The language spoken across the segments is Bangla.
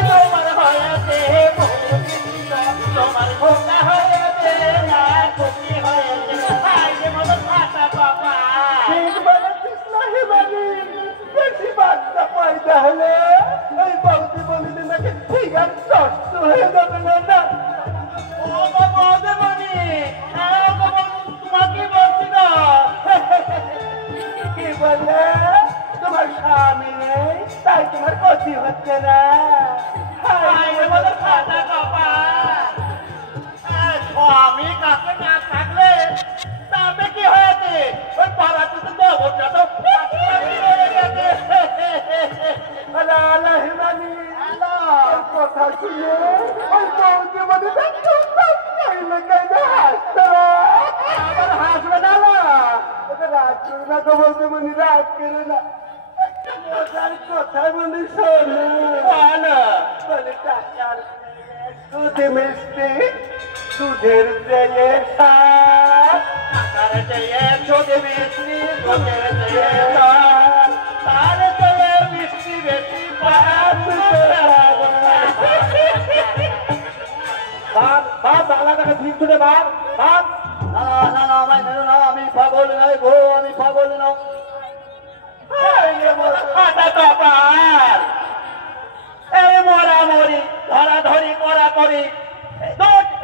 তোমার হয়েছে তোমার খোকা হয়েছে না খুশি হয়েছে আইলে মতো ফাটা বাবা ঠিক বলেছিস না হিমালি বেশি বাচ্চা পয়দা হলে ওই বৌদি বলিতে নাকি ঠিক আর নষ্ট হয়ে যাবে না ও বাবা দেবনি তোমাকে বলছি না কি বলে তোমার স্বামী নেই তাই তোমার ক্ষতি হচ্ছে না আইলে মতো ফাটা বাবা স্বামী কাছে না থাকলে তাতে কি হয়েছে ওই পাড়াতে তো দেবটা তো হিমালি কথা শুনে ওই বৌদি বলিতে আবার হাসবে না রাগ করে না তো বলতে মনি রাগ করে না মজার কথা বলি শোনো বলে টাকার দুধ মিষ্টি দুধের চেয়ে সার টাকার চেয়ে দুধ মিষ্টি দুধের চেয়ে সার তার চেয়ে মিষ্টি বেশি বাংলাটাকে ঠিক করে বার আমি পাগল নয় গো আমি পাগল নয় এই মরামরি ধরাধরি করা করি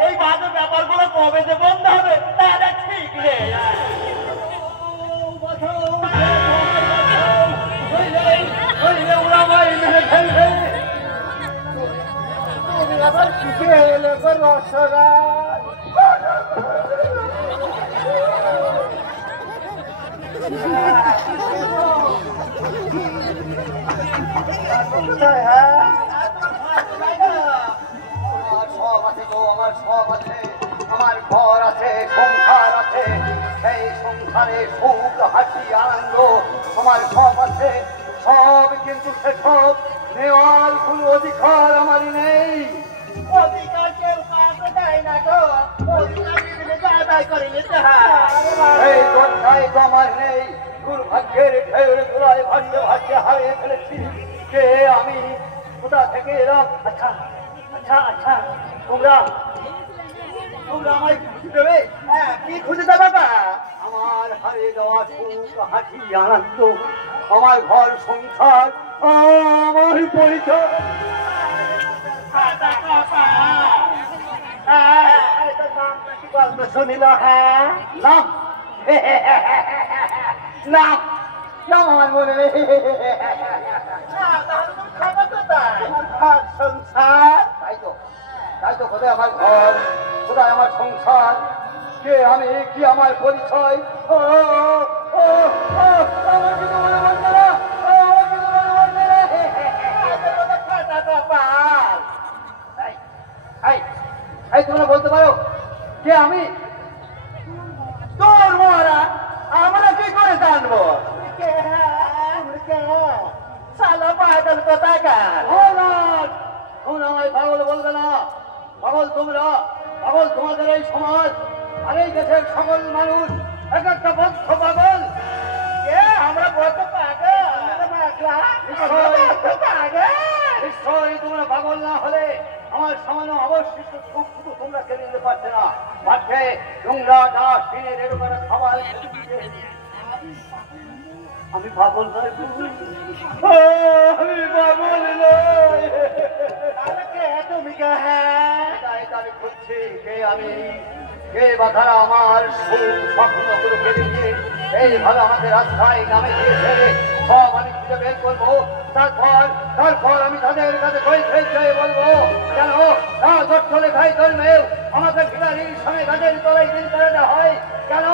এই বাজে ব্যাপারগুলো কবে যে বন্ধ হবে তাহলে ঠিক রে আবার শিখে এলে রসরা সব আছে গো আমার সব আছে আমার ঘর আছে সংসার আছে সেই সংসারে সুখ হাসি আনন্দ আমার সব আছে সব কিন্তু সেসব নেওয়ার কোনো অধিকার আমারই নেই অধিকার কেউ কাউকে দেয় না গো অধিকার আদায় করে নিতে হয় এই কথাই তো আমার নেই দুর্ভাগ্যের ঢেউরে ঘোড়ায় ভাসতে ভাসতে হারিয়ে ফেলেছি কে আমি কোথা থেকে এলাম আচ্ছা আচ্ছা আচ্ছা তোমরা আমায় খুঁজে দেবে হ্যাঁ কি খুঁজে দেবে বাবা আমার হারিয়ে যাওয়া সুখ হাসি আনন্দ আমার ঘর সংসার আমার পরিচয় শুনিল হ্যাঁ নাম নাম নাম আমার মনে নেই সংসার তাই তো কোথায় আমার ঘর কোথায় আমার সংসার কে আমি কি আমার পরিচয় আমার কিছু মনে পড়ছে না তোমরা বলতে পারো কে আমি তোর মরা আমরা কি করে জানবো সালা পাগল কোথাকার তোমরা আমায় পাগল বলবে না পাগল তোমরা পাগল তোমাদের এই সমাজ আর এই দেশের সকল মানুষ এক একটা বদ্ধ পাগল আমরা বদ্ধ নিশ্চয়ই তোমরা পাগল না হলে আমার সামান্য অবশিষ্ট সুখ শুধু তোমরা কেড়ে নিতে পারছে না পাচ্ছে নোংরা দাস কিনে রেডো করা খাবার আমি পাগল নয় আমি পাগল নয় তুমি কে হ্যাঁ আমি খুঁজছি কে আমি কে বাধারা আমার সুখ স্বপ্নগুলো কেটে দিয়ে এইভাবে আমাদের রাস্তায় নামে দিয়েছে সব আমি খুঁজে বের করবো তারপর আমি তাদের কাছে বলবো কেন না জোর চলে খাই জন্মেও আমাদের ভিড়ারির সঙ্গে গাছের তলায় দিন করে হয় কেন